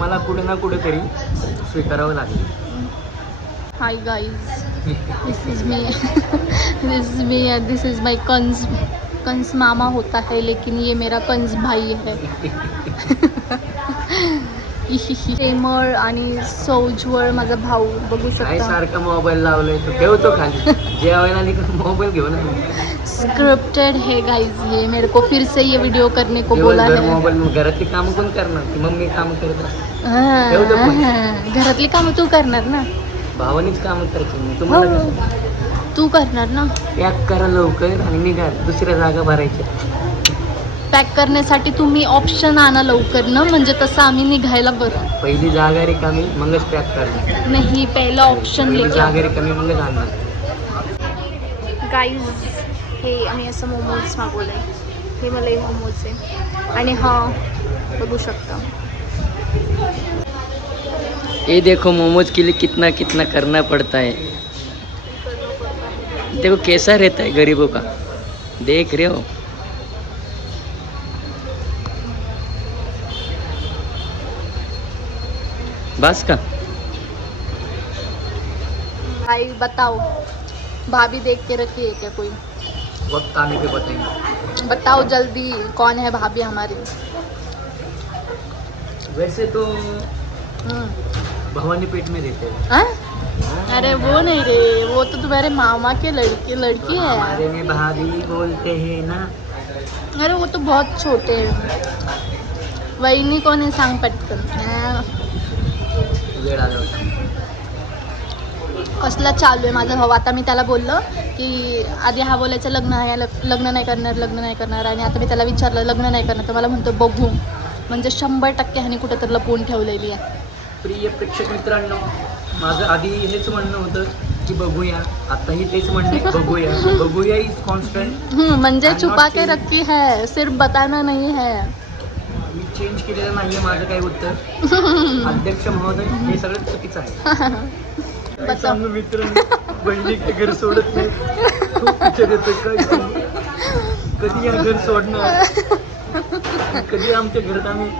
तुम्हाला कुठे ना कुठेतरी स्वीकारावं लागेल. Hi guys, this is me and this is my Kans मामा होता है, लेकिन ये मेरा कंस भाई है. प्रेमळ आणि सौज्वळ माझा भाऊ बघू काय शकता. सारखा मोबाईल लावलाय तो, ठेवतो खाली जेवायला आली का मोबाईल घेऊन स्क्रिप्टेड है गाइस, ये मेरे को फिर से ये वीडियो करने को बोला है. मोबाईल घरातली कामं कोण करणार? ती मम्मी काम करत असते. घरातली कामं तू करणार ना. भावानीच काम करायची. तुम्हाला हो, तू करणार ना. पॅक करा लवकर आणि निघा, दुसऱ्या जागा भरायच्या. पॅक करण्यासाठी तुम्ही ऑप्शन आणा लवकर ना, म्हणजे तसं आम्ही निघायला बरं. पहिली जागा रिकामी मगच पॅक करणार. नाही, पहिला ऑप्शन पहिली जागा रिकामी मगच आणणार. गाईज, हे आम्ही असं मोमोज मागवलं आहे. हे मलाई मोमोज आहे आणि हा बघू शकता. ये देखो मोमोज के लिए कितना कितना करना पड़ता है. देखो कैसा रहता है गरीबों का, देख रहे हो. बस का भाई बताओ, भाभी देख के रखी है क्या कोई? वक्त आने पे बताएंगे. बताओ जल्दी, कौन है भाभी हमारी? वैसे तो भवानी पेट में रहते हैं. हाँ? अरे वो नहीं रे, वो तो तुम्हारे मामा के लड़की है. हमारे में भाभी बोलते हैं ना. अरे वो तो बहुत छोटे हैं. वहिनी कोण आहे सांग पटकन. वेळ आला होता. कसला चालू आहे माझा भाऊ. आता मी त्याला बोललो की आधी हा बोलायचं लग्न नाही करणार आणि आता मी त्याला विचारलं लग्न नाही करणार, तर मला म्हणतो बघू. म्हणजे 100% ह्याने कुठं तर लपवून ठेवलेली आहे. प्रिय प्रेक्षक मित्रांनो, माझं आधी हेच म्हणणं होतं की बघूया, आताही तेच म्हणणं बघूया इज कॉन्स्टंट. म्हणजे छुपा के रखी है, सिर्फ बताना नहीं है. मी चेंज केलेलं नाहीये माझं काही उत्तर. अध्यक्ष महोदय, हे सगळं चुकीचं आहे. सांगू मित्रांनो, बहिणी घर सोडत नाही. खूप विचार येतो काय सांगू, कधी या घर सोडणार, कधी आमच्या घरात आम्ही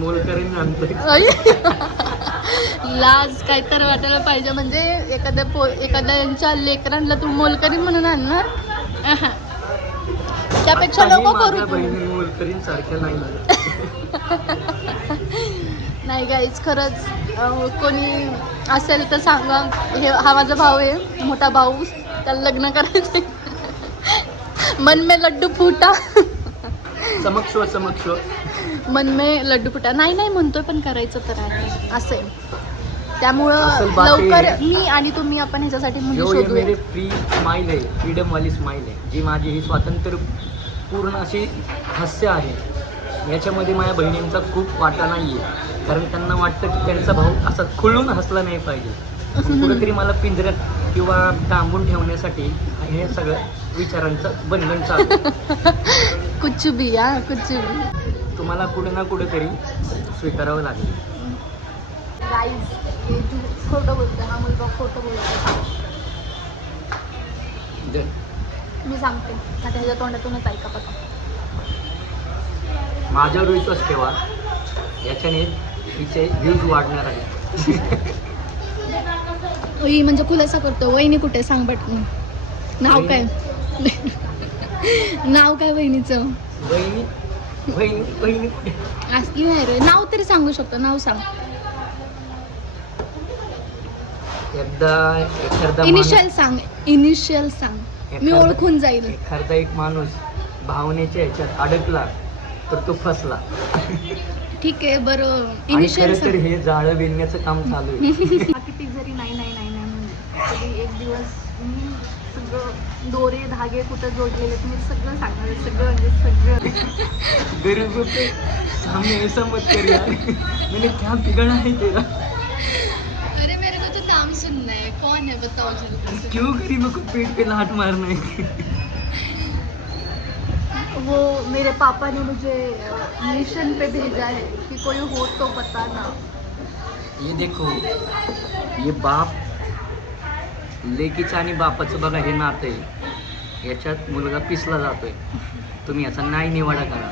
मोलकरीने आणतोय. लाज काय तर वाटायला पाहिजे. म्हणजे एखाद्यांच्या लेकरांना तू मोलकरीण म्हणून आणणार. त्यापेक्षा नको करू. बहिणी मोलकरीण सारख्या नाही. नाही गाईज, खरंच कोणी असेल तर सांगा. हा माझा भाऊ आहे, मोठा भाऊ, त्याला लग्न करायचंय. मन में लड्डू फुटा. समक्ष मन में लड्डू फुटा. नाही म्हणतोय, पण करायचं तर आहे असं आहे. त्यामुळं लवकर मी आणि तुम्ही आपण ह्याच्यासाठी मुली शोधूया. फ्री स्माइल आहे, फ्रीडम वाली स्माइल आहे, जी माझी ही स्वातंत्र्य पूर्ण अशी हास्य आहे. याच्यामध्ये माझ्या बहिणींचा खूप वाटा नाही आहे. कारण त्यांना वाटतं की त्यांचा भाऊ असा खुलून हसला नाही पाहिजे. कुठेतरी मला पिंजऱ्यात किंवा डांबून ठेवण्यासाठी हे सगळं विचारांचं बंधन चालतं. कुछ भी. तुम्हाला कुठे ना कुठेतरी स्वीकारावं लागेल. गाईज, खोटं बोलतो हा मुलगा, खोटं बोलतो. मी सांगते आता ह्याच्या तोंडातूनच ऐका पता. माझ्यावर विश्वास ठेवा, याच्याने तिचे व्ह्यूज वाढणार आहे. म्हणजे खुलासा करतो. वहिनी कुठे सांग पटकन. नाव काय? नाव काय वहिनीचं? बहिणी कुठे असली नाही रे. नाव तरी सांगू शकतो. नाव सांग. एखादा इनिशियल सांग. मी ओळखून जाईल. एखादा एक माणूस भावनेच्या ह्याच्यात अडकला तर तो फसला. ठीक आहे बरं. इनिशियल तर हे जाळं विणण्याचं काम चालू आहे. किती जरी नाही म्हणजे कधी एक दिवस मी सगळं दोरे धागे कुठं जोडलेले तुम्ही सगळं सांगणार. सगळं गरीब पे सामने ऐसा मत कर यार, मैंने क्या बिगड़ा है तेरा. अरे मेरे को तो नाम सुनना है. कौन है बताओ जल्दी. क्यों गरीबों को पेट पे लात मारना है. वो मेरे पापा ने मुझे मिशन पे भेजा है कि कोई हो तो बताना. ये देखो, ये बाप लेकीचं आणि बापाचं बघा हे नातं आहे. याच्यात मुलगा पिसला जातोय. तुम्ही याचा न्याय निवाडा करा.